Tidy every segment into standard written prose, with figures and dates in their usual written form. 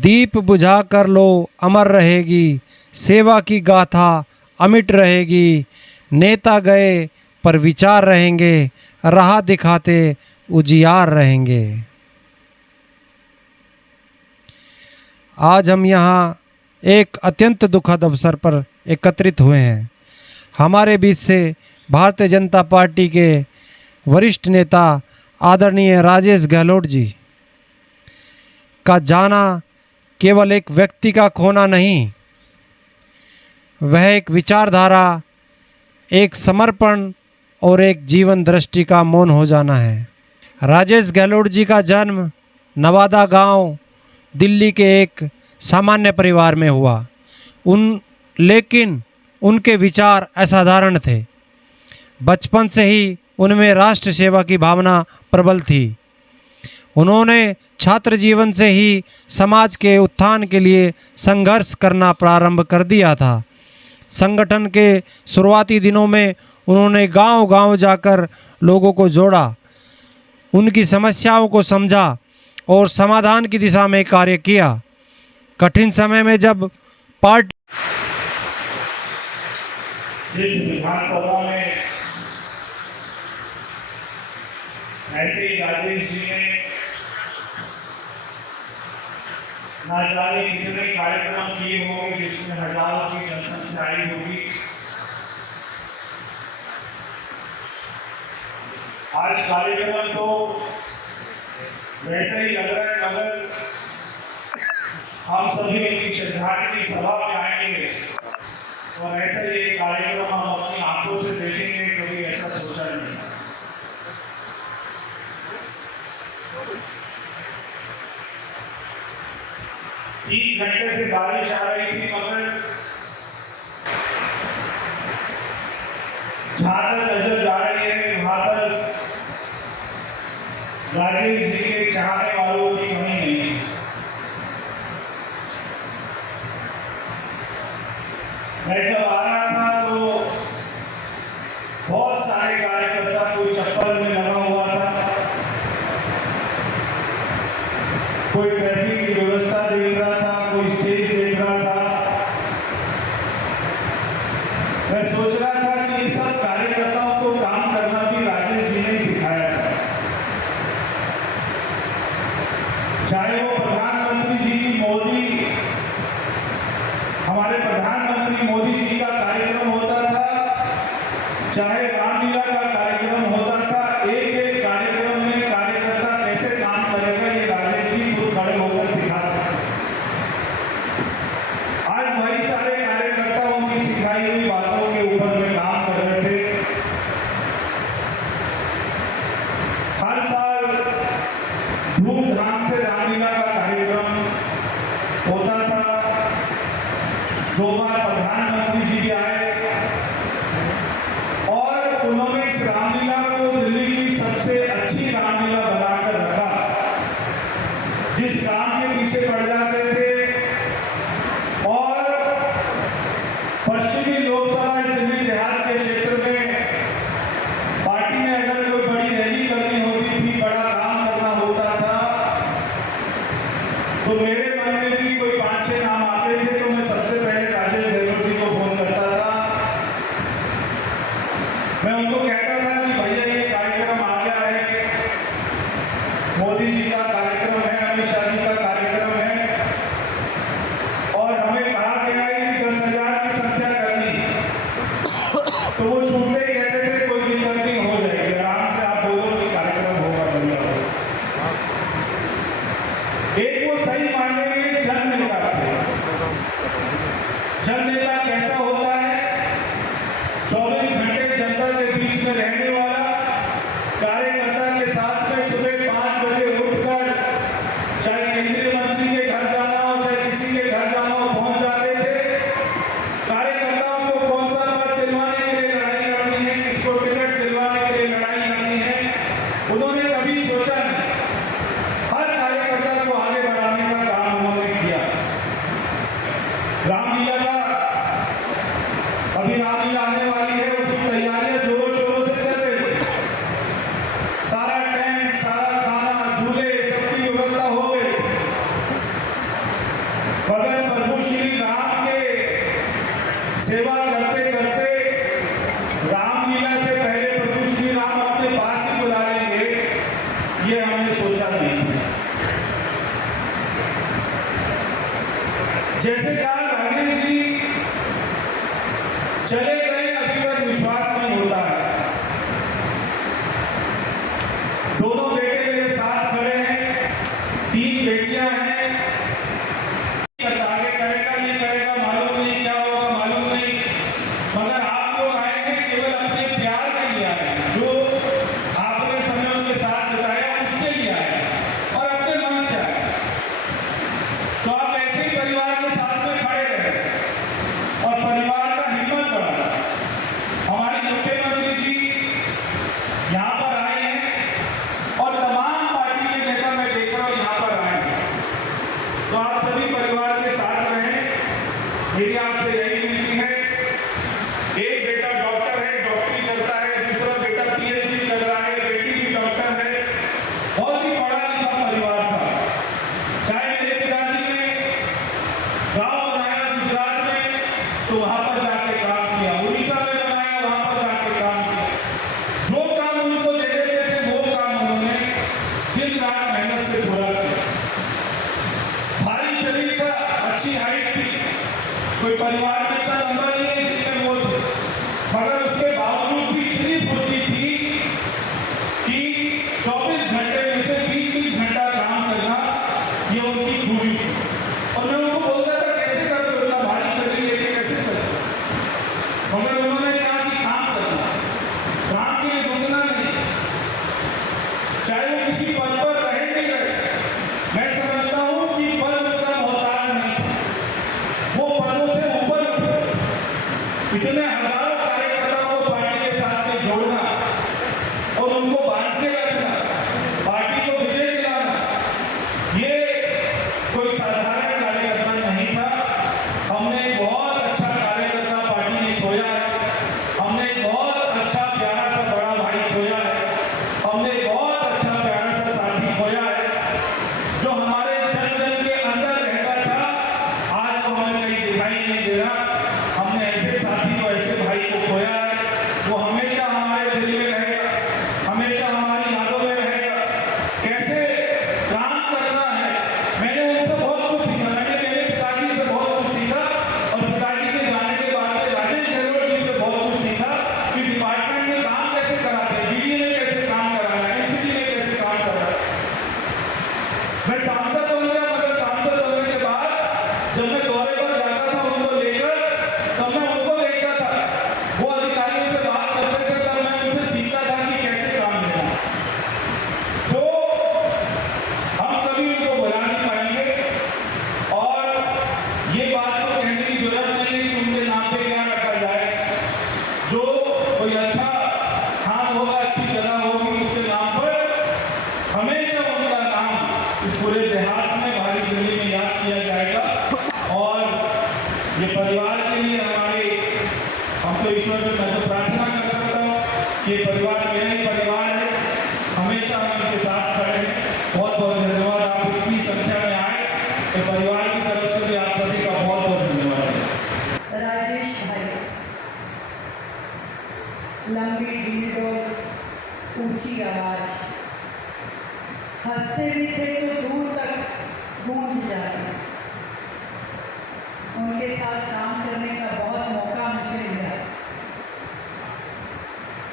दीप बुझा कर लो अमर रहेगी, सेवा की गाथा अमिट रहेगी। नेता गए पर विचार रहेंगे, राह दिखाते उजियार रहेंगे। आज हम यहाँ एक अत्यंत दुखद अवसर पर एकत्रित हुए हैं। हमारे बीच से भारतीय जनता पार्टी के वरिष्ठ नेता आदरणीय राजेश गहलोत जी का जाना केवल एक व्यक्ति का खोना नहीं, वह एक विचारधारा, एक समर्पण और एक जीवन दृष्टि का मौन हो जाना है। राजेश गहलोत जी का जन्म नवादा गांव दिल्ली के एक सामान्य परिवार में हुआ। लेकिन उनके विचार असाधारण थे। बचपन से ही उनमें राष्ट्र सेवा की भावना प्रबल थी। उन्होंने छात्र जीवन से ही समाज के उत्थान के लिए संघर्ष करना प्रारंभ कर दिया था। संगठन के शुरुआती दिनों में उन्होंने गांव-गांव जाकर लोगों को जोड़ा, उनकी समस्याओं को समझा और समाधान की दिशा में कार्य किया। कठिन समय में जब पार्टी जिस विधानसभा में ऐसे ही राजेश जी ने ना जाने कितने कार्यक्रम किए होंगे जिसमें हजारों की जनसंख्या आई होगी। आज कार्यक्रम तो वैसे ही लग रहा है, मगर हम सभी उनकी श्रद्धांजलि सभा में आएंगे और ऐसा ही एक कार्यक्रम हम अपनी आंखों से देखेंगे, कभी ऐसा सोचा नहीं। 3 घंटे से बारिश आ रही थी, मगर जहां तक नजर जा रही है वहां तक राजेश जी के चाहने वालों की कमी नहीं है। मैं जब आ रहा था तो बहुत सारे कार्यकर्ता कोई चप्पल में लगा हुआ था, कोई ट्रैफिक की व्यवस्था देख रहा था, कोई स्टेज देख रहा था। मैं सोच रहा था कि इन सब कार्यकर्ताओं को काम करना भी राजेश जी ने सिखाया है। चाहे वो प्रधानमंत्री जी की हमारे प्रधानमंत्री मोदी जी का कार्यक्रम होता था, चाहे रामलीला का कार्यक्रम होता था, एक एक कार्यक्रम में कार्यकर्ता कैसे काम करेगा ये राजेश जी खुद खड़े होकर सिखाते। आज वही सारे कार्यकर्ता उनकी सिखाई हुई बातों के ऊपर में काम कर रहे थे। हर साल धूमधाम से रामलीला का कार्यक्रम होता था। 2 बार प्रधानमंत्री जी भी आए और उन्होंने इस रामलीला को दिल्ली की सबसे अच्छी रामलीला बनाकर रखा। जिस काम के पीछे पड़ जाते थे और पश्चिमी लोकसभा इस दिल्ली देहात के क्षेत्र में पार्टी ने अगर कोई बड़ी रैली करनी होती थी, बड़ा काम करना होता था, तो मेरे मन में भी कोई 5-6 नाम आते थे, तो मैं सबसे पहले राजेश गहलोत जी को फोन करता था। मैं उनको कहता था कि भैया ये कार्यक्रम आ गया है, मोदी जी का कार्यक्रम है, अमित शाह जी का कार्यक्रम है और हमें कहा गया है कि 10,000 की संख्या करनी। तो वो छूटते ही कहते थे कोई दिक्कत नहीं, हो जाएगी, आराम से आप बोलो कि कार्यक्रम होगा, बढ़िया होगा। एक वो सही मायने में जन नेता थे। जन नेता कैसा होता है? 24 घंटे जनता के बीच में रहने वाला, कार्यकर्ता के साथ में सुबह 5 बजे उठकर चाहे केंद्रीय मंत्री के घर जाना हो, चाहे किसी के घर जाना हो, पहुंच जाते थे। कार्यकर्ताओं को कौन सा पद दिलवाने के लिए लड़ाई लड़नी है, किसको टिकट दिलवाने के लिए लड़ाई लड़नी है, उन्होंने कभी सोचा नहीं। हर कार्यकर्ता को आगे बढ़ाने का काम उन्होंने किया। रामलीला का अभी रामलीला आने वाली है, उसकी तैयारियां जोरों शोरों से चल रही है। सारा टेंट, सारा खाना, झूले, सबकी व्यवस्था हो गई। किसी पद पर रहे नहीं रहे, मैं समझता हूं कि पद उनका मोहताज नहीं था, वो पदों से ऊपर उठे। इतने हजारों कार्यकर्ताओं को पार्टी के साथ में जोड़ना और उनको बांध के रखना, पार्टी को विजय दिलाना, ये कोई साधारण कार्यकर्ता नहीं था। हमने एक बहुत अच्छा कार्यकर्ता पार्टी ने खोया है, हमने एक बहुत अच्छा प्यारा सा बड़ा भाई खोया है, हमने एक बहुत अच्छा प्यारा सा साथी खोया है, जो हमारे जन जन के अंदर रहता था। आज वो हमें कहीं दिखाई नहीं दे रहा। हमने ऐसे साथी को, ऐसे भाई को खोया है। वो हमेशा हमारे दिल में रहेगा, हमेशा हमारी यादों में रहेगा। कैसे काम करना है, मैंने उनसे बहुत कुछ सीखा। मैंने मेरे पिताजी से बहुत कुछ सीखा और पिताजी के जाने के बाद में राजेश गहलोत जी से बहुत कुछ सीखा कि डिपार्टमेंट में काम कैसे कराते हैं, बीडीए में कैसे काम कराना है, एमसीडी में कैसे काम कराना है। मैं सांसद बन गया, मतलब सांसद बनने के बाद जब मैं दौरे पर जाता था उनको लेकर, तब मैं उनको देखता था, वो अधिकारियों से बात करते थे, तब मैं उनसे सीखता था कि कैसे काम लेना है। तो हम कभी उनको बुला नहीं पाएंगे और ये बात को कहने की जरूरत नहीं है कि उनके नाम पे क्या रखा जाए। जो कोई अच्छा स्थान होगा, अच्छी जगह होगी, उसके नाम पर हमेशा उनका नाम इस पूरे देहात में, भारी दिल्ली में याद किया जाएगा। और ये परिवार के लिए हमारे, हम तो ईश्वर से मैं तो प्रार्थना कर सकता हूँ कि ये परिवार मेरा ही परिवार है, हमेशा हम इनके साथ खड़े हैं। बहुत बहुत धन्यवाद, आप इतनी संख्या में आए, तो परिवार की तरफ से भी आप सभी का बहुत बहुत धन्यवाद है। राजेश भाई, लंबी डीडोर, ऊंची आवाज, हंसते भी थे तो दूर तक गूंज जाती। उनके साथ काम करने का बहुत मौका मुझे मिला।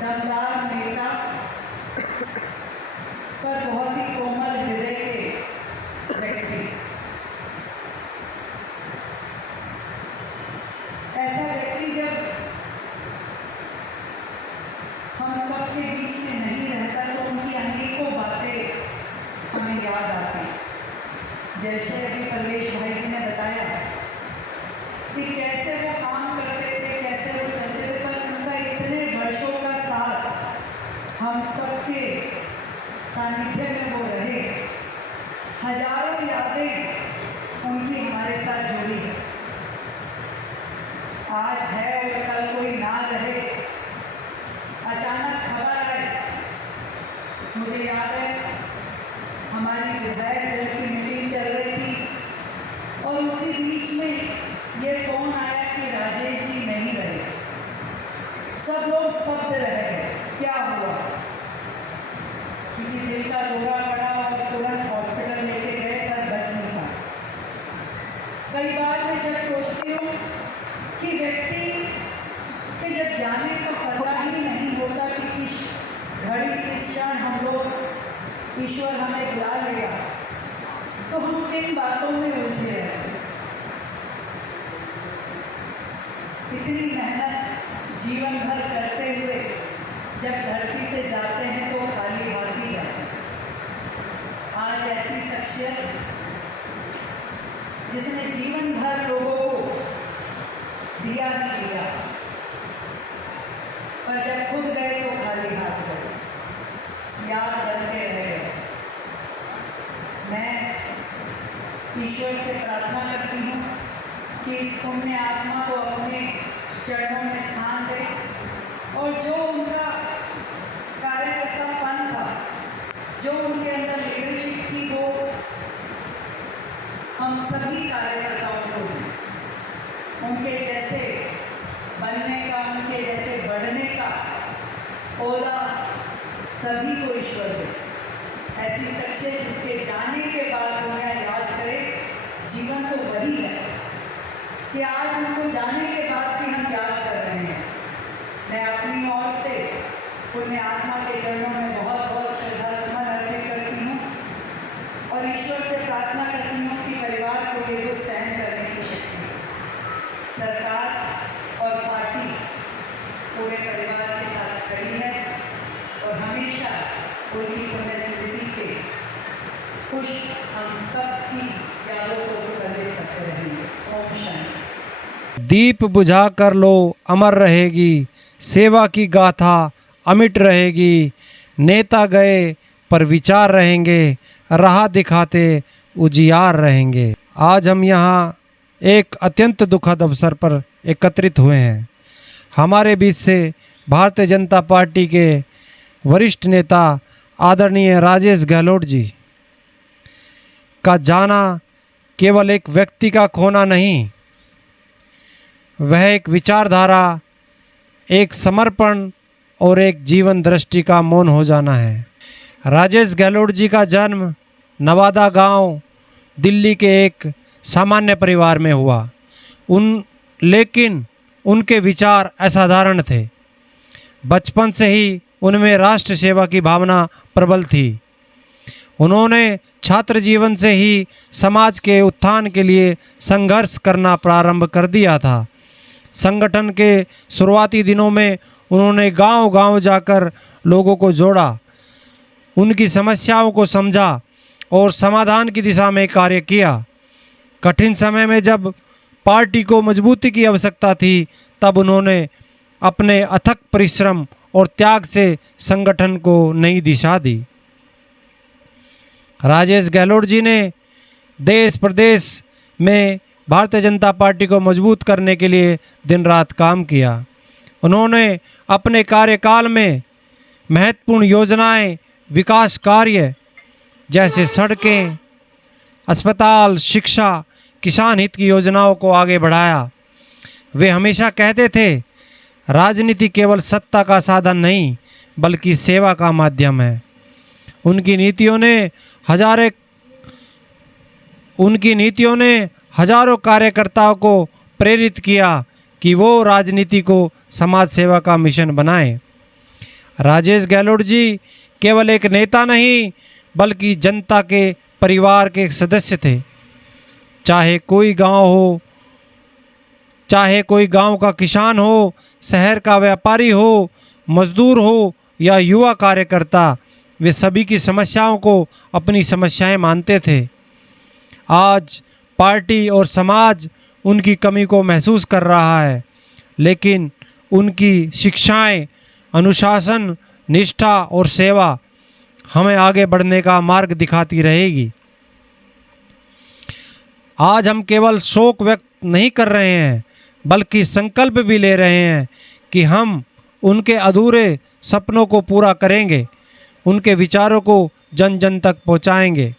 दमदार नेता पर बहुत ही कोमल हृदय के व्यक्ति। ऐसा व्यक्ति जब हम सबके बीच में नहीं रहता तो उनकी अनेकों बातें हमें याद आती। जैसे अभी परवेश भाई जी ने बताया कि कैसे वो काम करते थे, कैसे वो चलते थे, पर उनका इतने वर्षों का साथ हम सबके सानिध्य में वो रहे। हजारों यादें उनकी हमारे साथ जुड़ी है। आज है और कल कोई ना रहे। अचानक खबर आई, मुझे याद है हमारी विधायक दल की मीटिंग चल रही थी और उसी बीच में ये फोन आया कि राजेश जी नहीं रहे। सब लोग स्तब्ध रह गए, क्या हुआ? किसी दिल का दौरा पड़ा और तुरंत हॉस्पिटल लेके गए, पर बच नहीं पाए। कई बार मैं जब सोचती हूँ कि व्यक्ति के जब जाने का पता ही नहीं होता कि किस घड़ी किस क्षण हम लोग ईश्वर हमें बुला लेगा, तो हम किन बातों में उलझे रहते। इतनी मेहनत जीवन भर करते हुए जब धरती से जाते हैं तो खाली हाथ ही जाते हैं। आज ऐसी शख्सियत जिसने जीवन भर लोगों को दिया ही दिया, पर जब खुद गए तो खाली हाथ गए, याद बन के रह गए। मैं ईश्वर से प्रार्थना करती हूँ कि इस पुण्य आत्मा को अपने चरणों में स्थान दे और जो उनका कार्यकर्तापन था, जो उनके अंदर लीडरशिप थी, वो हम सभी कार्यकर्ताओं को उनके जैसे बनने का, उनके जैसे बढ़ने का ओहदा सभी को ईश्वर दे। ऐसी शख्सियत जिसके जाने के बाद दुनिया याद करे। जीवन तो वही है कि आज उनको जाने के बाद भी हम याद कर रहे हैं। मैं अपनी ओर से पुण्य आत्मा के चरणों में बहुत बहुत श्रद्धा सुमन अर्पित करती हूँ और ईश्वर से प्रार्थना करती हूँ कि परिवार को ये दुख सहन करने की शक्ति, सरकार और पार्टी पूरे परिवार के साथ खड़ी है और हमेशा उनकी पुण्य स्मृति के पुष्प हम सबकी यादों को सुगंधित करते रहेंगे। ओम शांति। दीप बुझा कर लो अमर रहेगी, सेवा की गाथा अमिट रहेगी। नेता गए पर विचार रहेंगे, राह दिखाते उजियार रहेंगे। आज हम यहाँ एक अत्यंत दुखद अवसर पर एकत्रित हुए हैं। हमारे बीच से भारतीय जनता पार्टी के वरिष्ठ नेता आदरणीय राजेश गहलोत जी का जाना केवल एक व्यक्ति का खोना नहीं, वह एक विचारधारा, एक समर्पण और एक जीवन दृष्टि का मौन हो जाना है। राजेश गहलोत जी का जन्म नवादा गांव दिल्ली के एक सामान्य परिवार में हुआ। लेकिन उनके विचार असाधारण थे। बचपन से ही उनमें राष्ट्र सेवा की भावना प्रबल थी। उन्होंने छात्र जीवन से ही समाज के उत्थान के लिए संघर्ष करना प्रारंभ कर दिया था। संगठन के शुरुआती दिनों में उन्होंने गांव-गांव जाकर लोगों को जोड़ा, उनकी समस्याओं को समझा और समाधान की दिशा में कार्य किया। कठिन समय में जब पार्टी को मजबूती की आवश्यकता थी, तब उन्होंने अपने अथक परिश्रम और त्याग से संगठन को नई दिशा दी। राजेश गहलोत जी ने देश प्रदेश में भारतीय जनता पार्टी को मजबूत करने के लिए दिन रात काम किया। उन्होंने अपने कार्यकाल में महत्वपूर्ण योजनाएं, विकास कार्य जैसे सड़कें, अस्पताल, शिक्षा, किसान हित की योजनाओं को आगे बढ़ाया। वे हमेशा कहते थे, राजनीति केवल सत्ता का साधन नहीं बल्कि सेवा का माध्यम है। उनकी नीतियों ने हजारों कार्यकर्ताओं को प्रेरित किया कि वो राजनीति को समाज सेवा का मिशन बनाएं। राजेश गहलोत जी केवल एक नेता नहीं बल्कि जनता के परिवार के एक सदस्य थे। चाहे कोई गांव का किसान हो, शहर का व्यापारी हो, मजदूर हो या युवा कार्यकर्ता, वे सभी की समस्याओं को अपनी समस्याएं मानते थे। आज पार्टी और समाज उनकी कमी को महसूस कर रहा है, लेकिन उनकी शिक्षाएं, अनुशासन, निष्ठा और सेवा हमें आगे बढ़ने का मार्ग दिखाती रहेगी। आज हम केवल शोक व्यक्त नहीं कर रहे हैं बल्कि संकल्प भी ले रहे हैं कि हम उनके अधूरे सपनों को पूरा करेंगे, उनके विचारों को जन जन तक पहुंचाएंगे।